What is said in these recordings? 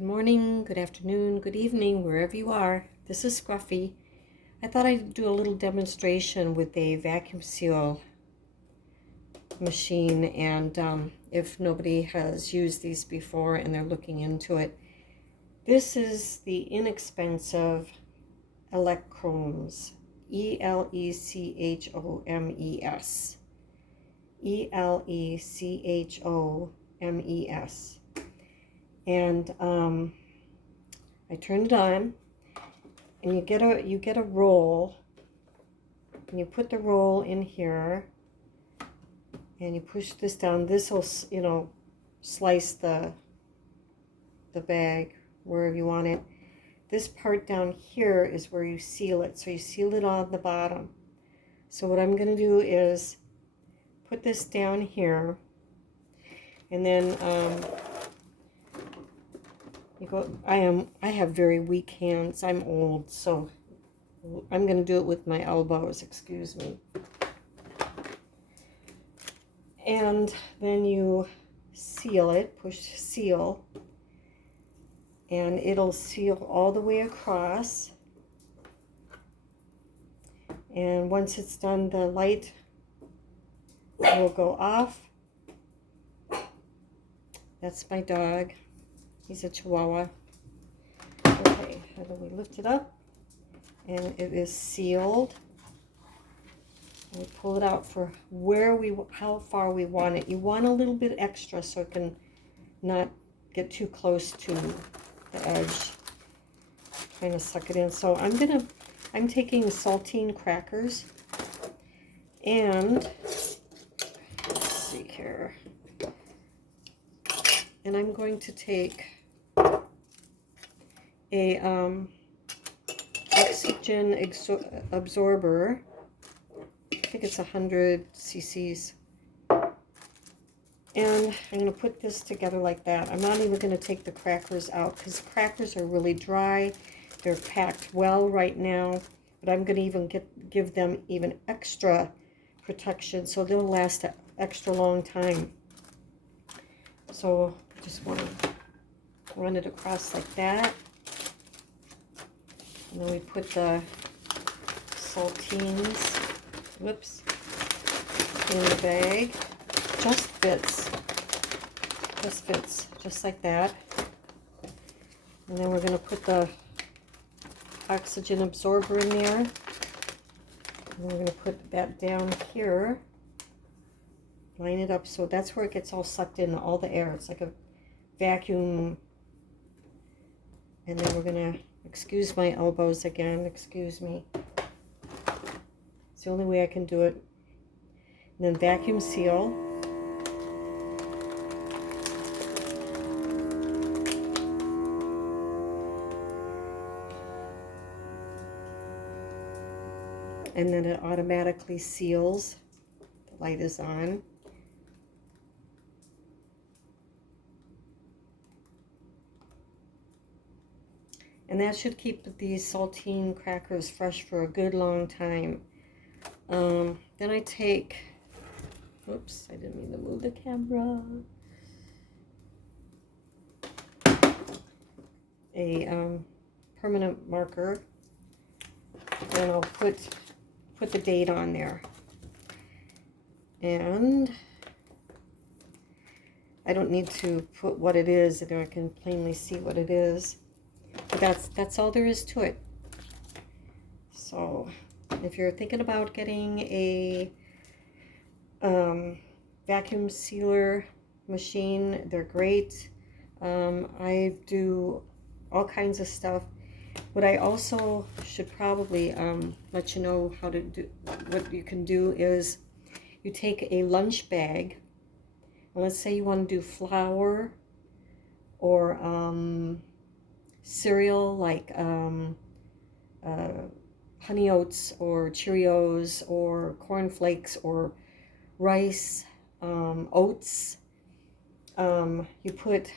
Good morning, good afternoon, good evening, wherever you are. This is Scruffy. I thought I'd do a little demonstration with a vacuum seal machine, and if nobody has used these before and they're looking into it, this is the inexpensive Elecchomes, Elechomes, Elechomes. And I turn it on, and you get a roll, and you put the roll in here, and you push this down. This will, slice the bag wherever you want it. This part down here is where you seal it. So you seal it on the bottom. So what I'm going to do is put this down here, and then I have very weak hands. I'm old, so I'm going to do it with my elbows, excuse me. And then you seal it, push seal, and it'll seal all the way across. And once it's done, the light will go off. That's my dog. He's a Chihuahua. Okay, and then we lift it up, and it is sealed. And we pull it out for how far we want it. You want a little bit extra so it can not get too close to the edge. Trying to suck it in. So I'm taking saltine crackers, and let's see here. And I'm going to take a oxygen absorber. I think it's 100 cc's. And I'm going to put this together like that. I'm not even going to take the crackers out because the crackers are really dry. They're packed well right now, but I'm going to even give them even extra protection so they'll last an extra long time. So I just want to run it across like that. And then we put the saltines, whoops, in the bag. Just fits, just like that. And then we're going to put the oxygen absorber in there. And then we're going to put that down here. Line it up so that's where it gets all sucked in, all the air. It's like a vacuum. And then we're going to, excuse my elbows again, excuse me. It's the only way I can do it. And then vacuum seal. And then it automatically seals. The light is on. And that should keep these saltine crackers fresh for a good long time. Then I take, oops, I didn't mean to move the camera. A permanent marker, and I'll put the date on there. And I don't need to put what it is, there I can plainly see what it is. But that's all there is to it. So if you're thinking about getting a vacuum sealer machine, they're great. I do all kinds of stuff. What I also should probably let you know how to do, what you can do is you take a lunch bag, and let's say you want to do flour or cereal like Honey Oats or Cheerios or Corn Flakes or rice, oats. You put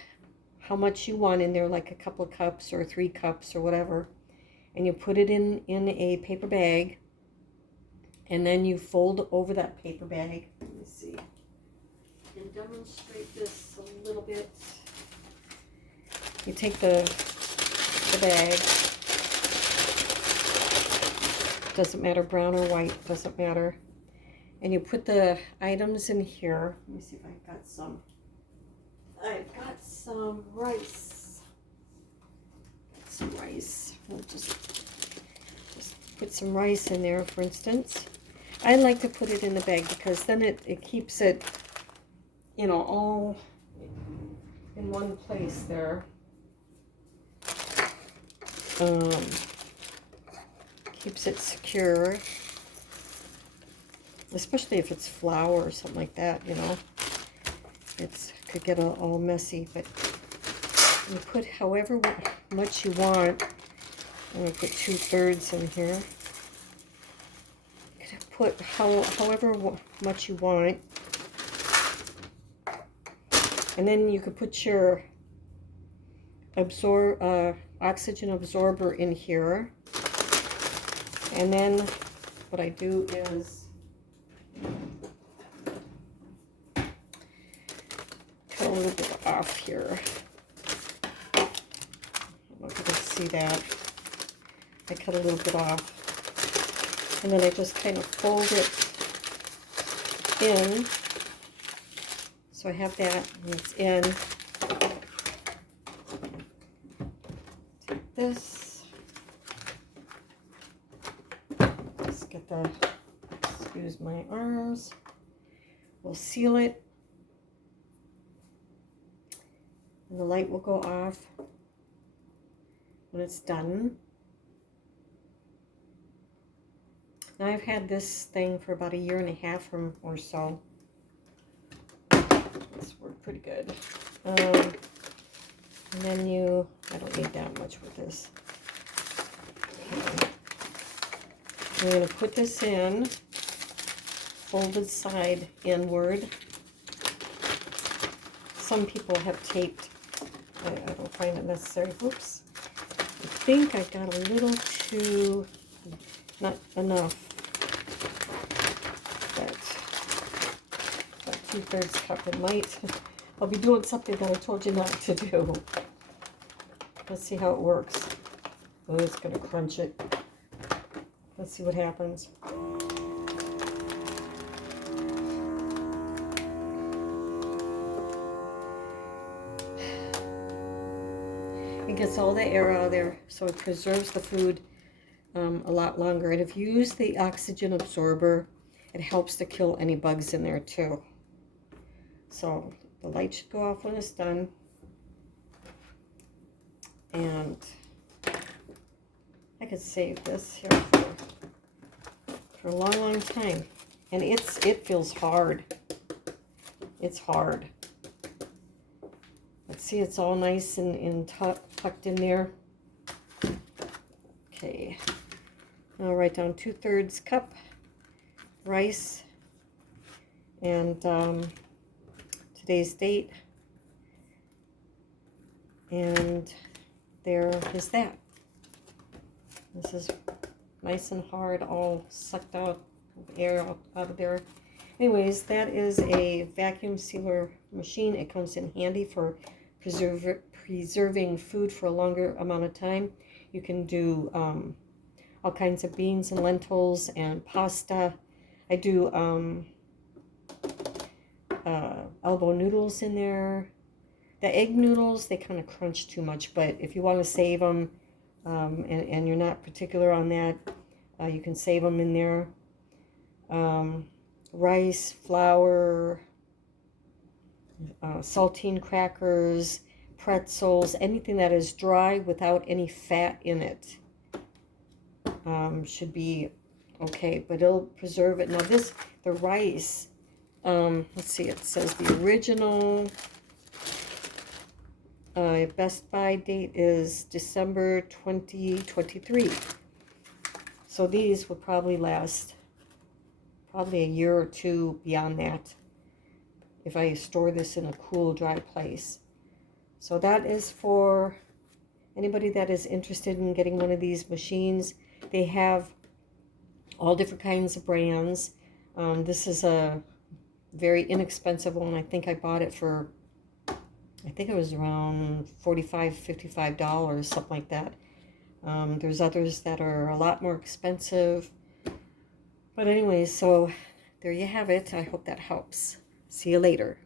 how much you want in there, like a couple of cups or 3 cups or whatever, and you put it in a paper bag, and then you fold over that paper bag. Let me see. I can demonstrate this a little bit. You take the bag. Doesn't matter, brown or white, doesn't matter. And you put the items in here. Let me see if I've got some. I've got some rice. We'll just put some rice in there, for instance. I like to put it in the bag because then it keeps it, you know, all in one place there. Keeps it secure, especially if it's flour or something like that, you know. Could get all messy, but you put however much you want. I'm going to put 2/3 in here. You could put however much you want. And then you could put your oxygen absorber in here. And then what I do is cut a little bit off here. I don't know if you can see that. I cut a little bit off. And then I just kind of fold it in. So I have that, and it's in. Take this. Let's get the, excuse my arms. We'll seal it. And the light will go off when it's done. Now I've had this thing for about 1.5 years or so. It's worked pretty good. And then I don't need that much with this. Okay. I'm going to put this in, folded side inward. Some people have taped. I don't find it necessary. Oops. I think I got a little too, not enough. But 2/3 cup in light. I'll be doing something that I told you not to do. Let's see how it works. Oh, it's going to crunch it. Let's see what happens. It gets all the air out of there, so it preserves the food a lot longer. And if you use the oxygen absorber, it helps to kill any bugs in there too. So the light should go off when it's done. And I could save this here for a long, long time. And it feels hard. It's hard. Let's see, it's all nice and tucked in there. Okay. I'll write down 2/3 cup rice and today's date. And there is that. This is nice and hard, all sucked out of air out of there. Anyways, that is a vacuum sealer machine. It comes in handy for preserving food for a longer amount of time. You can do all kinds of beans and lentils and pasta. I do elbow noodles in there. The egg noodles, they kind of crunch too much, but if you want to save them and you're not particular on that, you can save them in there. Rice, flour, saltine crackers, pretzels, anything that is dry without any fat in it should be okay, but it'll preserve it. Now the rice, let's see, it says the original Best Buy date is December 2023. So these will probably last probably a year or two beyond that if I store this in a cool, dry place. So that is for anybody that is interested in getting one of these machines. They have all different kinds of brands. This is a very inexpensive one. I think I bought it for I think it was around $45, $55, something like that. There's others that are a lot more expensive. But anyway, so there you have it. I hope that helps. See you later.